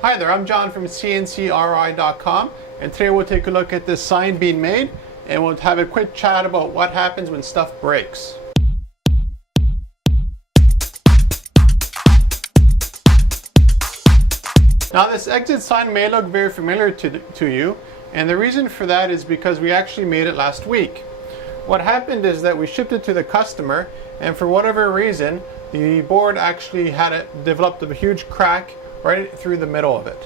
Hi there, I'm John from CNCKing.com, and today we'll take a look at this sign being made and we'll have a quick chat about what happens when stuff breaks. Now this exit sign may look very familiar to you, and the reason for that is because we actually made it last week. What happened is that we shipped it to the customer, and for whatever reason the board actually developed a huge crack right through the middle of it.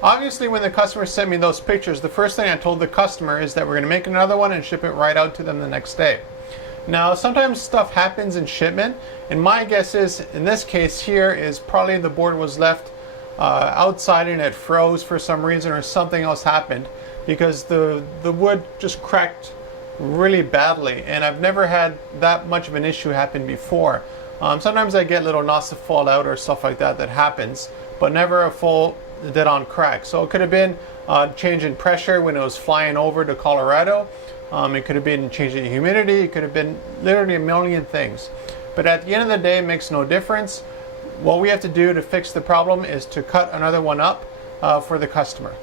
Obviously, when the customer sent me those pictures, the first thing I told the customer is that we're going to make another one and ship it right out to them the next day. Now, sometimes stuff happens in shipment, and my guess is, in this case here, is probably the board was left outside and it froze for some reason or something else happened, because the wood just cracked really badly, and I've never had that much of an issue happen before. Sometimes I get little knots that fall out or stuff like that happens, but never a full dead-on crack. So it could have been a change in pressure when it was flying over to Colorado. It could have been change in humidity. It could have been literally a million things. But at the end of the day, it makes no difference. What we have to do to fix the problem is to cut another one up for the customer.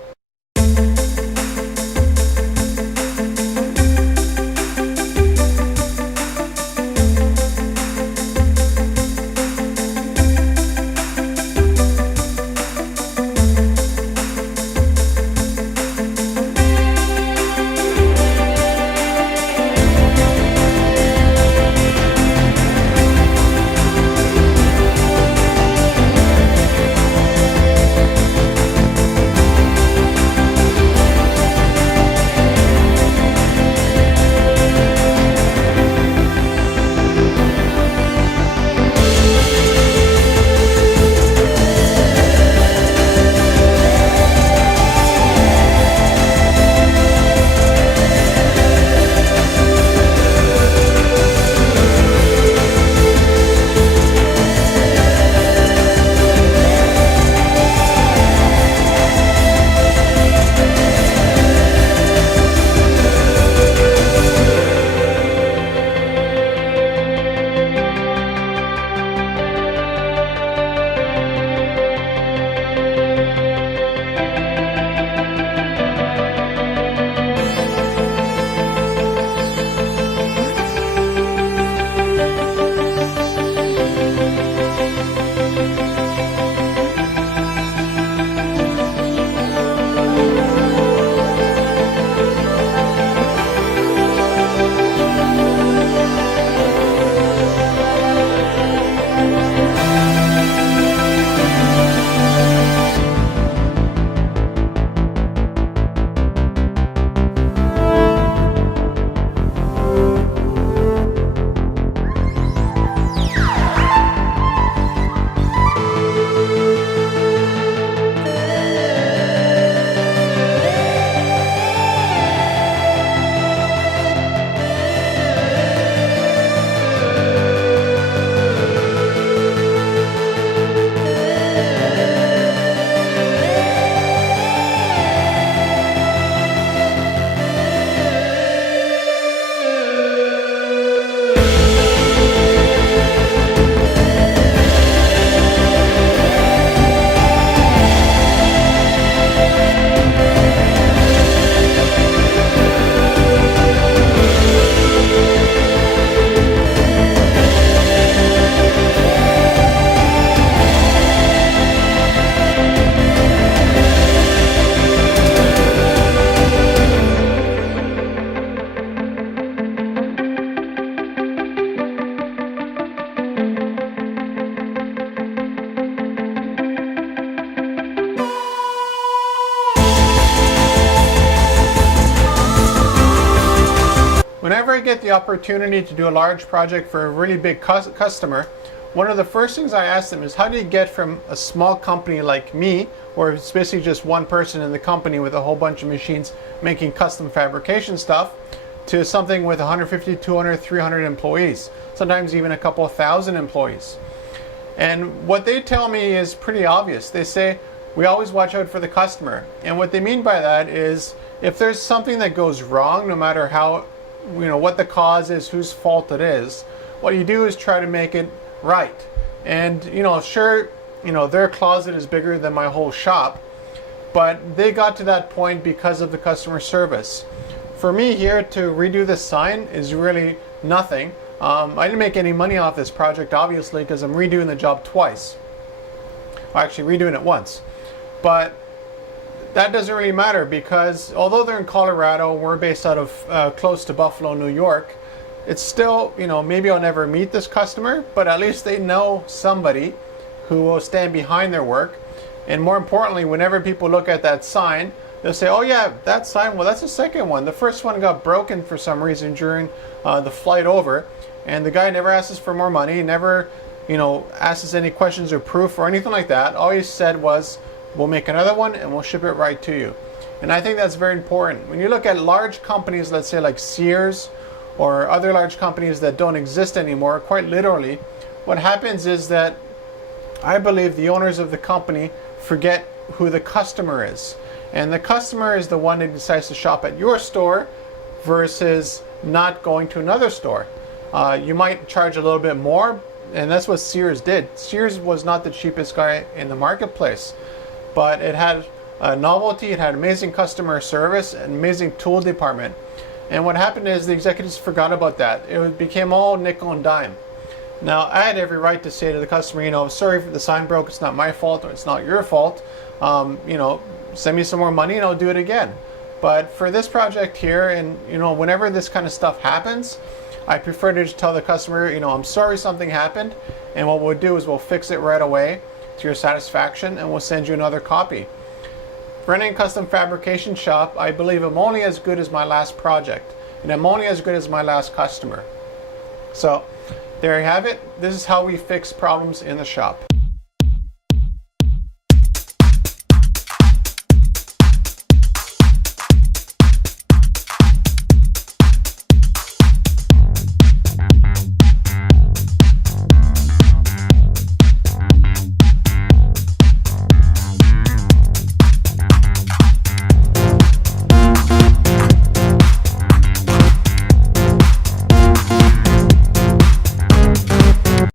Whenever I get the opportunity to do a large project for a really big customer, one of the first things I ask them is, how do you get from a small company like me, or it's basically just one person in the company with a whole bunch of machines making custom fabrication stuff, to something with 150, 200, 300 employees, sometimes even a couple of thousand employees. And what they tell me is pretty obvious. They say, we always watch out for the customer. And what they mean by that is if there's something that goes wrong, no matter how, what the cause is, whose fault it is, what you do is try to make it right. And sure, their closet is bigger than my whole shop, but they got to that point because of the customer service. For me here to redo this sign is really nothing. I didn't make any money off this project, obviously, because I'm redoing the job twice. Well, actually redoing it once. But that doesn't really matter, because although they're in Colorado, we're based out of close to Buffalo, New York, it's still, maybe I'll never meet this customer, but at least they know somebody who will stand behind their work. And more importantly, whenever people look at that sign, they'll say, oh yeah, that sign, well, that's the second one. The first one got broken for some reason during the flight over, and the guy never asked us for more money, never asked us any questions or proof or anything like that. All he said was, we'll make another one and we'll ship it right to you. And I think that's very important. When you look at large companies, let's say like Sears or other large companies that don't exist anymore, quite literally, what happens is that I believe the owners of the company forget who the customer is. And the customer is the one that decides to shop at your store versus not going to another store. You might charge a little bit more, and that's what Sears did. Sears was not the cheapest guy in the marketplace, but it had a novelty, it had amazing customer service, an amazing tool department. And what happened is the executives forgot about that. It became all nickel and dime. Now, I had every right to say to the customer, sorry if the sign broke, it's not my fault, or it's not your fault. Send me some more money and I'll do it again. But for this project here, and whenever this kind of stuff happens, I prefer to just tell the customer, I'm sorry something happened, and what we'll do is we'll fix it right away to your satisfaction, and we'll send you another copy. Running a custom fabrication shop, I believe I'm only as good as my last project, and I'm only as good as my last customer. So there you have it. This is how we fix problems in the shop.